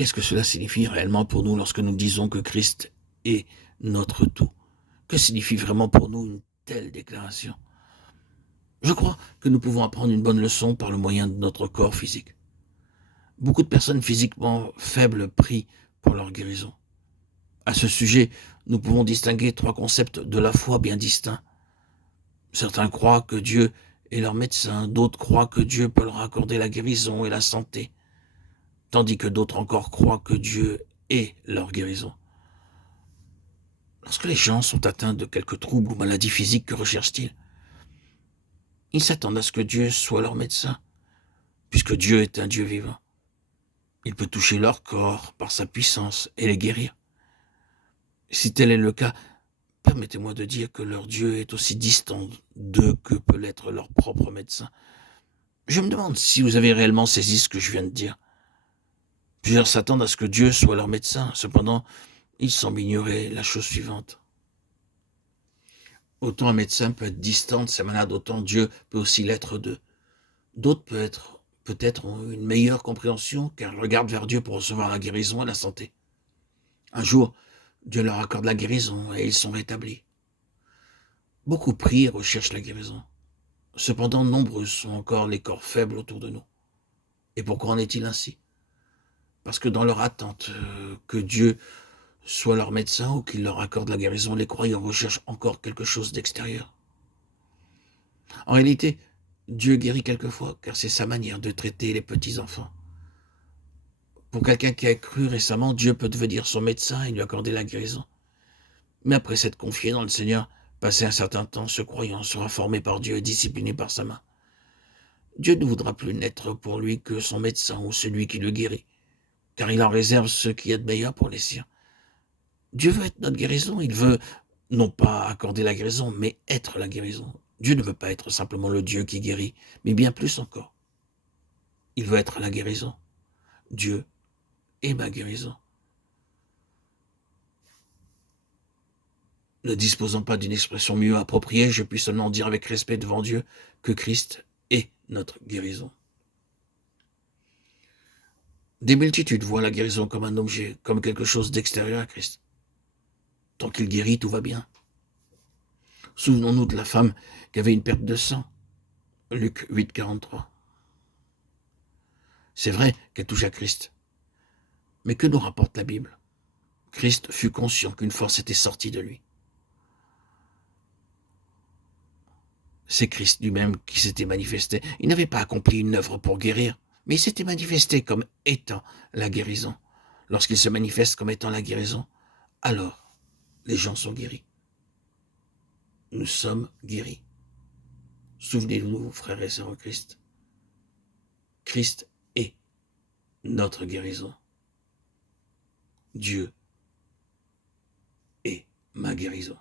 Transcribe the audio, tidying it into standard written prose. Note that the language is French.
Qu'est-ce que cela signifie réellement pour nous lorsque nous disons que Christ est notre tout? Que signifie vraiment pour nous une telle déclaration? Je crois que nous pouvons apprendre une bonne leçon par le moyen de notre corps physique. Beaucoup de personnes physiquement faibles prient pour leur guérison. À ce sujet, nous pouvons distinguer trois concepts de la foi bien distincts. Certains croient que Dieu est leur médecin, d'autres croient que Dieu peut leur accorder la guérison et la santé, tandis que d'autres encore croient que Dieu est leur guérison. Lorsque les gens sont atteints de quelque trouble ou maladie physique, que recherchent-ils? Ils s'attendent à ce que Dieu soit leur médecin, puisque Dieu est un Dieu vivant. Il peut toucher leur corps par sa puissance et les guérir. Si tel est le cas, permettez-moi de dire que leur Dieu est aussi distant d'eux que peut l'être leur propre médecin. Je me demande si vous avez réellement saisi ce que je viens de dire. Plusieurs s'attendent à ce que Dieu soit leur médecin. Cependant, ils semblent ignorer la chose suivante. Autant un médecin peut être distant de ses malades, autant Dieu peut aussi l'être d'eux. D'autres peut-être ont une meilleure compréhension car ils regardent vers Dieu pour recevoir la guérison et la santé. Un jour, Dieu leur accorde la guérison et ils sont rétablis. Beaucoup prient et recherchent la guérison. Cependant, nombreux sont encore les corps faibles autour de nous. Et pourquoi en est-il ainsi? Parce que dans leur attente que Dieu soit leur médecin ou qu'il leur accorde la guérison, les croyants recherchent encore quelque chose d'extérieur. En réalité, Dieu guérit quelquefois, car c'est sa manière de traiter les petits-enfants. Pour quelqu'un qui a cru récemment, Dieu peut devenir son médecin et lui accorder la guérison. Mais après s'être confié dans le Seigneur, passer un certain temps, ce croyant sera formé par Dieu et discipliné par sa main. Dieu ne voudra plus n'être pour lui que son médecin ou celui qui le guérit, car il en réserve ce qu'il y a de meilleur pour les siens. Dieu veut être notre guérison, il veut non pas accorder la guérison, mais être la guérison. Dieu ne veut pas être simplement le Dieu qui guérit, mais bien plus encore. Il veut être la guérison. Dieu est ma guérison. Ne disposant pas d'une expression mieux appropriée, je puis seulement dire avec respect devant Dieu que Christ est notre guérison. Des multitudes voient la guérison comme un objet, comme quelque chose d'extérieur à Christ. Tant qu'il guérit, tout va bien. Souvenons-nous de la femme qui avait une perte de sang. Luc 8, 43. C'est vrai qu'elle touche à Christ. Mais que nous rapporte la Bible? Christ fut conscient qu'une force était sortie de lui. C'est Christ lui-même qui s'était manifesté. Il n'avait pas accompli une œuvre pour guérir, mais il s'était manifesté comme étant la guérison. Lorsqu'il se manifeste comme étant la guérison, alors les gens sont guéris. Nous sommes guéris. Souvenez-vous, frères et sœurs en Christ. Christ est notre guérison. Dieu est ma guérison.